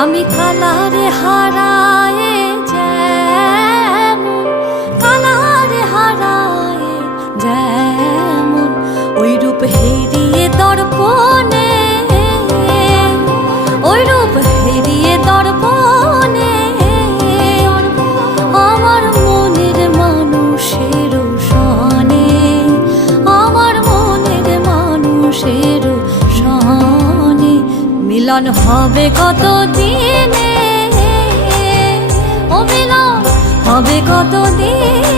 আমি কালারে হারায় যেমন, কালারে হারায় যেমন, ওই রূপ হেরিয়ে দর্পণে, ওই রূপ হেরিয়ে দর্পণে আমার মনের মানুষের সনে, আমার মনের মানুষের সনে মিলন হবে কত দিনে, ও মিলন হবে কত দিনে।